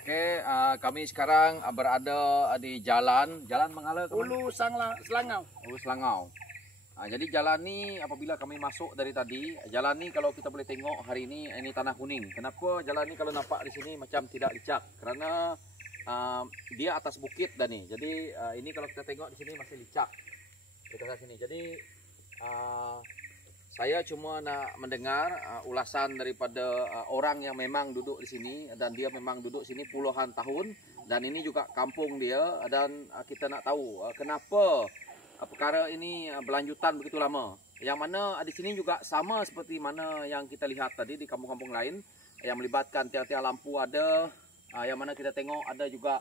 Oke, kami sekarang berada di jalan Mangala ke mana? Ulu Selangau. Ulu Selangau. Jadi jalan ni apabila kami masuk dari tadi, jalan ni kalau kita boleh tengok hari ini tanah kuning. Kenapa jalan ni kalau nampak di sini macam tidak licak? Kerana dia atas bukit dah ni. Jadi ini kalau kita tengok di sini masih licak. Kita lihat sini. Jadi saya cuma nak mendengar ulasan daripada orang yang memang duduk di sini dan dia memang duduk sini puluhan tahun dan ini juga kampung dia dan kita nak tahu kenapa perkara ini berlanjutan begitu lama. Yang mana di sini juga sama seperti mana yang kita lihat tadi di kampung-kampung lain yang melibatkan tiang-tiang lampu ada, yang mana kita tengok ada juga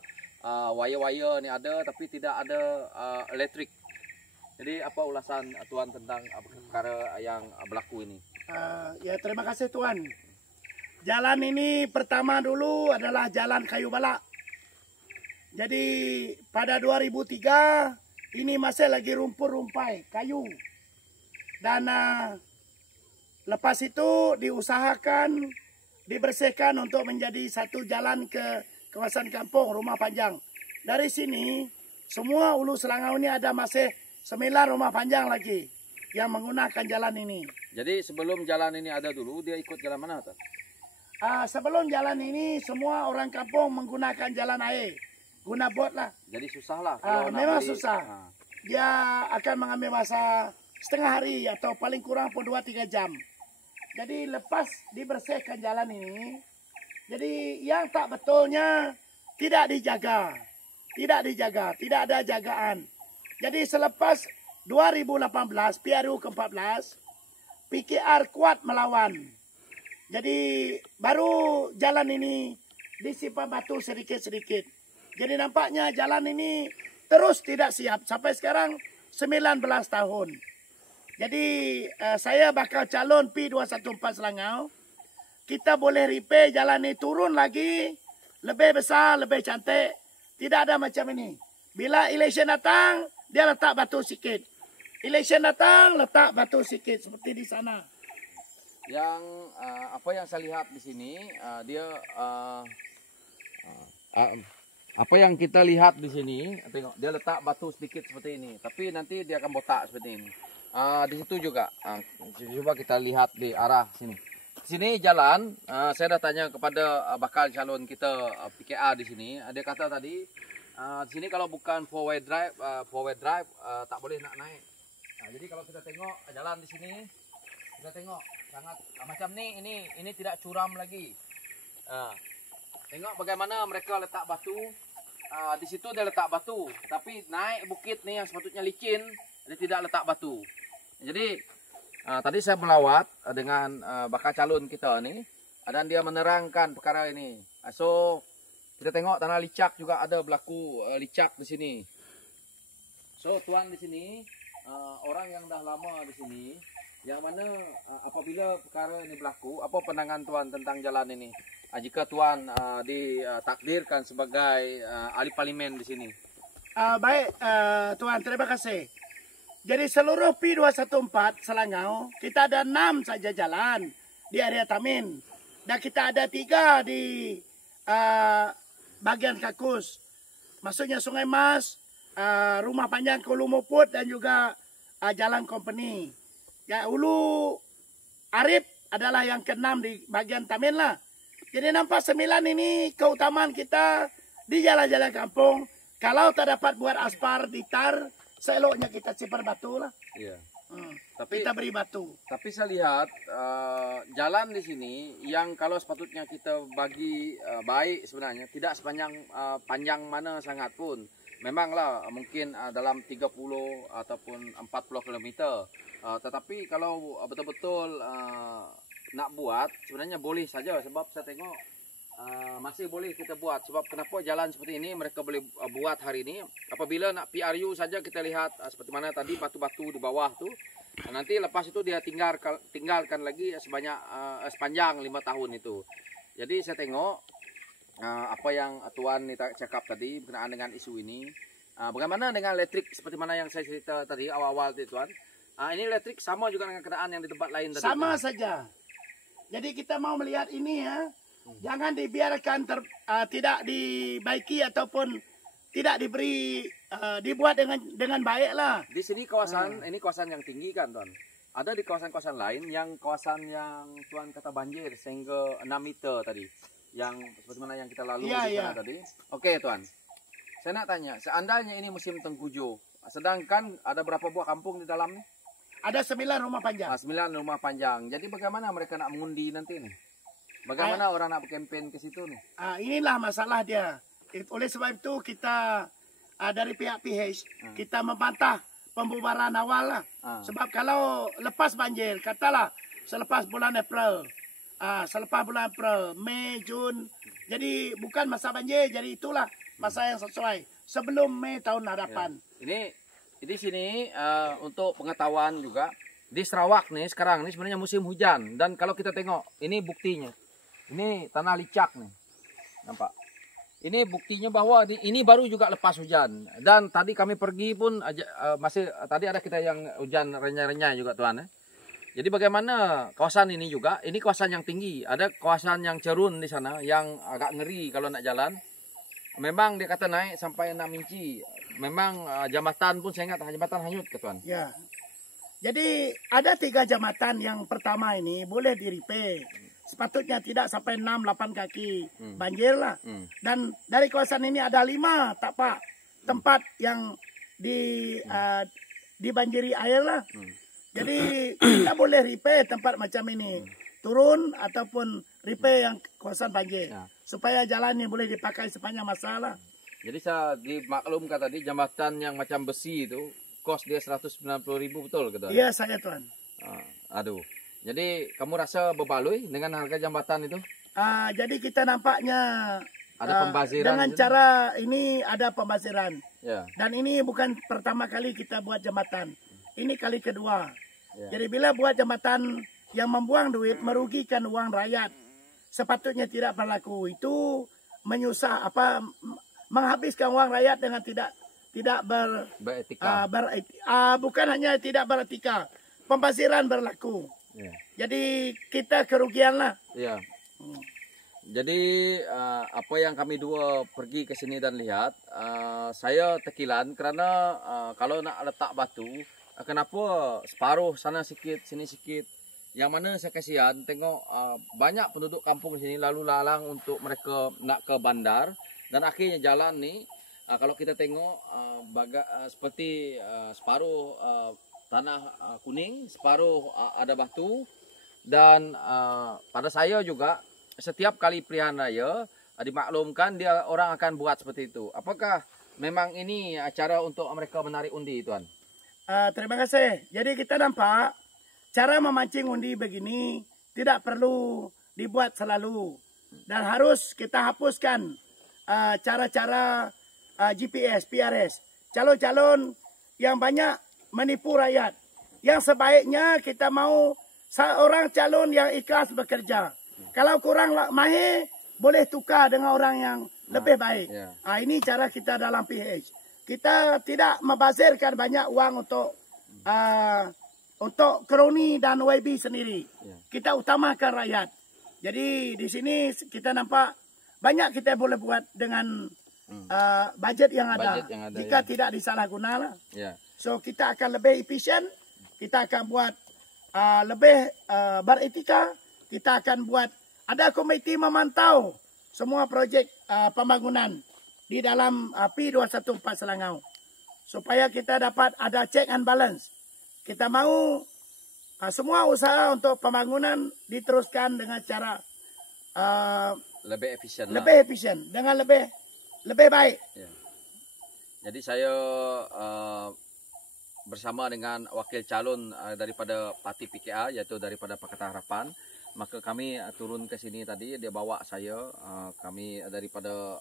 wire-wire ni ada tapi tidak ada elektrik. Jadi apa ulasan Tuan tentang perkara yang berlaku ini? Ya terima kasih Tuan. Jalan ini pertama dulu adalah jalan kayu balak. Jadi pada 2003 ini masih lagi rumput-rumpai kayu. Dan lepas itu diusahakan dibersihkan untuk menjadi satu jalan ke kawasan kampung Rumah Panjang. Dari sini semua Ulu Selangau ini ada masih 9 rumah panjang lagi yang menggunakan jalan ini. Jadi sebelum jalan ini ada dulu, dia ikut jalan mana tuh? Sebelum jalan ini semua orang kampung menggunakan jalan air, guna bot lah. Jadi susah lah. Memang susah. Dia akan mengambil masa setengah hari atau paling kurang pun 2-3 jam. Jadi lepas dibersihkan jalan ini, jadi yang tak betulnya tidak dijaga, tidak ada jagaan. Jadi selepas 2018 PRU ke-14, PKR kuat melawan. Jadi baru jalan ini disimpan batu sedikit-sedikit. Jadi nampaknya jalan ini terus tidak siap. Sampai sekarang 19 tahun. Jadi saya bakal calon P214 Selangau. Kita boleh repair jalan ini turun lagi. Lebih besar, lebih cantik. Tidak ada macam ini. Bila election datang, dia letak batu sikit. Election datang, letak batu sikit seperti di sana. Yang apa yang saya lihat di sini, apa yang kita lihat di sini, tengok dia letak batu sedikit seperti ini. Tapi nanti dia akan botak seperti ini. Di situ juga, coba kita lihat di arah sini. Sini jalan, saya dah tanya kepada bakal calon kita PKR di sini. Dia kata tadi. Di sini kalau bukan four wheel drive tak boleh nak naik. Jadi kalau kita tengok jalan di sini, kita tengok sangat macam ni. Ini tidak curam lagi. Tengok bagaimana mereka letak batu. Di situ dia letak batu, tapi naik bukit ni yang sepatutnya licin, dia tidak letak batu. Jadi tadi saya melawat dengan bakal calon kita ni dan dia menerangkan perkara ini. So kita tengok tanah licak juga ada berlaku licak di sini. So Tuan di sini orang yang dah lama di sini, yang mana apabila perkara ini berlaku, apa pandangan Tuan tentang jalan ini? Jika Tuan ditakdirkan sebagai ahli parlimen di sini. Baik Tuan, terima kasih. Jadi seluruh P214 Selangau kita ada 6 saja jalan di area Tamin dan kita ada 3 di bagian Kakus, maksudnya Sungai Mas, Rumah Panjang ke Ulu Muput dan juga Jalan Company. Ya, Ulu Arif adalah yang ke-6 di bagian Tamin lah. Jadi nampak 9 ini keutamaan kita di jalan-jalan kampung. Kalau tak dapat buat aspal di tar, seeloknya kita simpan batu lah. Iya. Tapi kita beri batu. Tapi saya lihat jalan di sini yang kalau sepatutnya kita bagi baik sebenarnya tidak sepanjang panjang mana sangat pun. Memanglah mungkin dalam 30 ataupun 40 km. Tetapi kalau betul-betul nak buat sebenarnya boleh saja sebab saya tengok masih boleh kita buat. Sebab kenapa jalan seperti ini mereka boleh buat hari ini. Apabila nak PRU saja kita lihat seperti mana tadi batu-batu di bawah tu. Nanti lepas itu dia tinggalkan lagi sepanjang 5 tahun itu. Jadi saya tengok apa yang Tuan ni cakap tadi berkenaan dengan isu ini. Bagaimana dengan elektrik seperti mana yang saya cerita tadi awal-awal tadi Tuan. Ini elektrik sama juga dengan kendaraan yang di tempat lain tadi. Sama saja. Jadi kita mau melihat ini ya. Jangan dibiarkan tidak dibaiki ataupun tidak diberi dibuat dengan baik lah. Di sini kawasan ini kawasan yang tinggi kan Tuan. Ada di kawasan-kawasan lain yang kawasan yang Tuan kata banjir sehingga 6 meter tadi. Yang seperti mana yang kita lalui di sana tadi. Oke Tuan. Saya nak tanya, seandainya ini musim tengkujuh, sedangkan ada berapa buah kampung di dalam nih? Ada 9 rumah panjang. 9 rumah panjang. Jadi bagaimana mereka nak mengundi nanti nih? Bagaimana orang nak berkempen ke situ nih? Inilah masalah dia. Oleh sebab itu kita dari pihak PH kita membantah pembubaran awal lah. Sebab kalau lepas banjir, katalah selepas bulan April, Mei, Jun, jadi bukan masa banjir, jadi itulah masa yang sesuai sebelum Mei tahun hadapan. Ya. Ini di sini untuk pengetahuan juga di Sarawak nih sekarang ini sebenarnya musim hujan dan kalau kita tengok ini buktinya. Ini tanah licak nih. Nampak? Ini buktinya bahwa ini baru juga lepas hujan. Dan tadi kami pergi pun masih tadi ada kita yang hujan renyah-renyah juga Tuan. Jadi bagaimana kawasan ini juga? Ini kawasan yang tinggi. Ada kawasan yang cerun di sana yang agak ngeri kalau nak jalan. Memang dia kata naik sampai 6 inci. Memang jambatan pun saya ingat jambatan hanyut ke Tuan. Ya. Jadi ada 3 jambatan yang pertama ini boleh di-repair. Sepatutnya tidak sampai 6-8 kaki banjir lah. Dan dari kawasan ini ada 5 tapak tempat yang dibanjiri air lah. Jadi kita boleh repair tempat macam ini. Turun ataupun repair yang kawasan banjir. Supaya jalan ini boleh dipakai sepanjang masa lah. Jadi saya dimaklumkan tadi jambatan yang macam besi itu kos dia 190.000 betul gitu? Iya saya Tuan. Aduh. Jadi kamu rasa berbaloi dengan harga jambatan itu? Jadi kita nampaknya ada pembaziran dengan cara ini ada pembaziran. Ya. Dan ini bukan pertama kali kita buat jambatan. Ini kali kedua. Ya. Jadi bila buat jambatan yang membuang duit merugikan uang rakyat, sepatutnya tidak berlaku. Itu menyusah menghabiskan uang rakyat dengan tidak beretika. Bukan hanya tidak beretika, pembaziran berlaku. Ya. Jadi kita kerugian lah. Ya. Jadi apa yang kami dua pergi ke sini dan lihat, saya tekilan karena kalau nak letak batu, kenapa separuh sana sikit, sini sikit. Yang mana saya kasihan tengok banyak penduduk kampung sini lalu lalang untuk mereka nak ke bandar dan akhirnya jalan ni kalau kita tengok seperti separuh tanah kuning, separuh ada batu dan pada saya juga setiap kali pilihan raya dimaklumkan dia orang akan buat seperti itu. Apakah memang ini cara untuk mereka menarik undi Tuan? Terima kasih. Jadi kita nampak cara memancing undi begini tidak perlu dibuat selalu dan harus kita hapuskan cara-cara GPS, PRS, calon-calon yang banyak menipu rakyat. Yang sebaiknya kita mau seorang calon yang ikhlas bekerja. Kalau kurang mahir, boleh tukar dengan orang yang lebih baik. Ini cara kita dalam PH. Kita tidak membazirkan banyak uang untuk kroni dan YB sendiri. Kita utamakan rakyat. Jadi di sini kita nampak banyak kita boleh buat dengan budget yang ada. Jika tidak disalahgunakan. So kita akan lebih efisien, kita akan buat lebih beretika, kita akan buat ada komiti memantau semua projek pembangunan di dalam P214 Selangau. Supaya kita dapat ada check and balance. Kita mau semua usaha untuk pembangunan diteruskan dengan cara lebih efisien. Lebih efisien, dengan lebih baik. Jadi saya bersama dengan wakil calon daripada parti PKA yaitu daripada Pakatan Harapan, maka kami turun ke sini tadi, dia bawa saya, kami daripada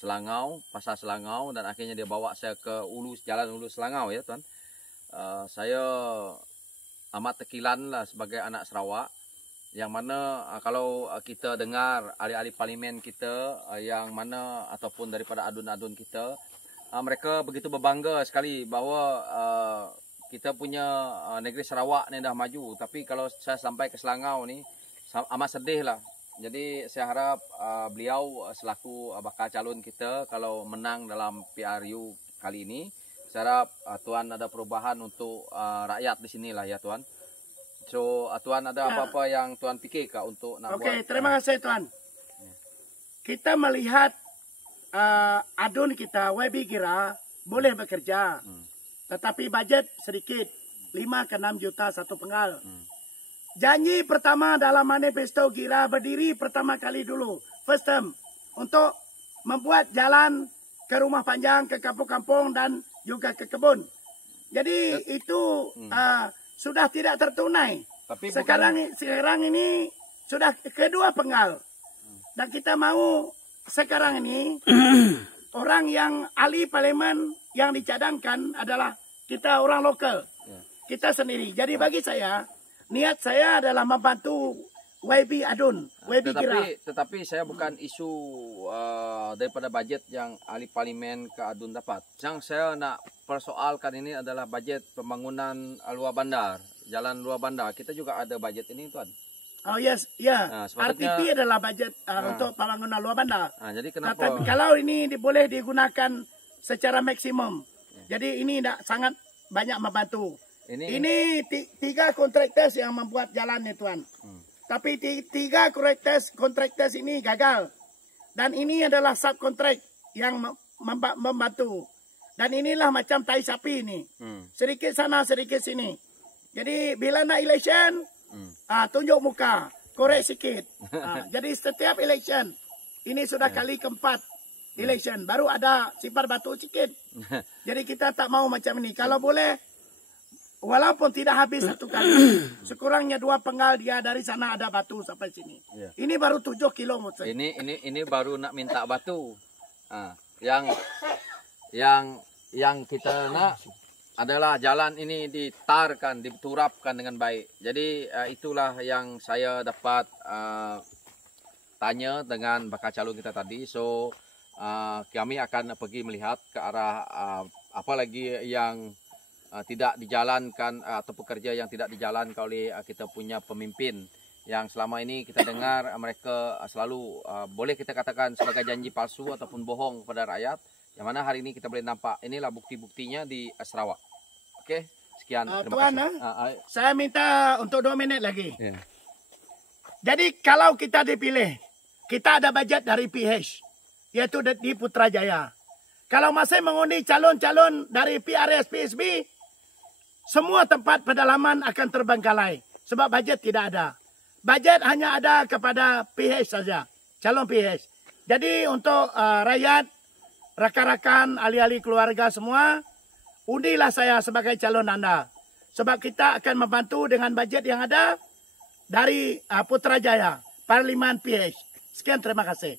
Selangau, Pasar Selangau, dan akhirnya dia bawa saya ke Jalan Ulu Selangau ya Tuan. Saya amat tekilan lah sebagai anak Sarawak, yang mana kalau kita dengar ahli-ahli parlimen kita yang mana ataupun daripada adun-adun kita, mereka begitu berbangga sekali bahawa kita punya negeri Sarawak ni dah maju. Tapi kalau saya sampai ke Selangau ni amat sedih lah Jadi saya harap beliau selaku bakal calon kita kalau menang dalam PRU kali ini, saya harap Tuan ada perubahan untuk rakyat di sini lah ya Tuan. So Tuan ada apa-apa yang Tuan fikir kah untuk nak buat? Okey, terima kasih Tuan. Kita melihat adun kita YB Gira boleh bekerja, tetapi budget sedikit, 5 ke 6 juta satu penggal. Janji pertama dalam manifesto Gira berdiri pertama kali dulu, first term, untuk membuat jalan ke rumah panjang, ke kampung-kampung dan juga ke kebun. Jadi itu sudah tidak tertunai. Tapi sekarang ini sudah kedua penggal. Dan kita mau sekarang ini orang yang ahli parlimen yang dicadangkan adalah kita orang lokal. Kita sendiri. Jadi bagi saya, niat saya adalah membantu YB Adun, YB Gira. Tetapi saya bukan isu daripada bajet yang ahli parlimen ke Adun dapat. Yang saya nak persoalkan ini adalah bajet pembangunan luar bandar, jalan luar bandar. Kita juga ada bajet ini Tuan. Oh yes, ya. Nah, RTP adalah bajet untuk pembangunan luar bandar. Jadi kenapa? Kalau ini boleh digunakan secara maksimum. Jadi ini sangat banyak membantu. Ini 3 kontraktor yang membuat jalan ni Tuan. Tapi 3 kontraktor ini gagal. Dan ini adalah subkontrak yang membantu. Dan inilah macam tai sapi ini. Sedikit sana, sedikit sini. Jadi bila nak election, tunjuk muka, korek sikit. Jadi setiap election, ini sudah kali keempat election. Baru ada sipar batu sikit. Jadi kita tak mau macam ini. Kalau boleh, walaupun tidak habis satu kali, sekurangnya 2 penggal dia dari sana ada batu sampai sini. Ini baru 7 kilo maksud. Ini baru nak minta batu. Yang kita nak adalah jalan ini ditarkan, diturapkan dengan baik. Jadi itulah yang saya dapat tanya dengan bakal calon kita tadi. So kami akan pergi melihat ke arah apa lagi yang tidak dijalankan atau pekerja yang tidak dijalankan oleh kita punya pemimpin yang selama ini kita dengar mereka selalu boleh kita katakan sebagai janji palsu ataupun bohong kepada rakyat, yang mana hari ini kita boleh nampak inilah bukti-buktinya di Sarawak. Okey, sekian, terima kasih. Saya minta untuk 2 minit lagi. Jadi kalau kita dipilih, kita ada bajet dari PH, yaitu di Putrajaya. Kalau masih mengundi calon-calon dari PRS PSB, semua tempat pedalaman akan terbengkalai sebab bajet tidak ada. Bajet hanya ada kepada PH saja, calon PH. Jadi untuk rakyat, rakan-rakan, ahli-ahli keluarga semua, undilah saya sebagai calon anda. Sebab kita akan membantu dengan bajet yang ada dari Putrajaya, Parlimen PH. Sekian, terima kasih.